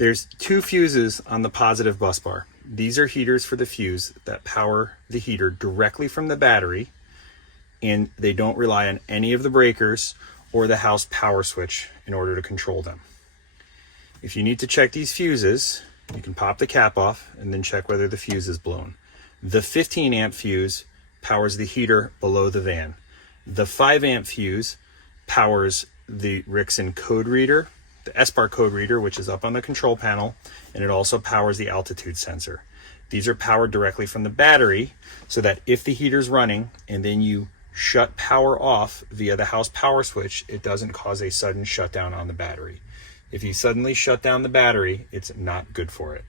There's two fuses on the positive bus bar. These are heaters for the fuse that power the heater directly from the battery, and they don't rely on any of the breakers or the house power switch in order to control them. If you need to check these fuses, you can pop the cap off and then check whether the fuse is blown. The 15 amp fuse powers the heater below the van. The 5 amp fuse powers the Rixon code reader, the S-bar code reader, which is up on the control panel, and it also powers the altitude sensor. These are powered directly from the battery, so that if the heater's running and then you shut power off via the house power switch, it doesn't cause a sudden shutdown on the battery. If you suddenly shut down the battery, it's not good for it.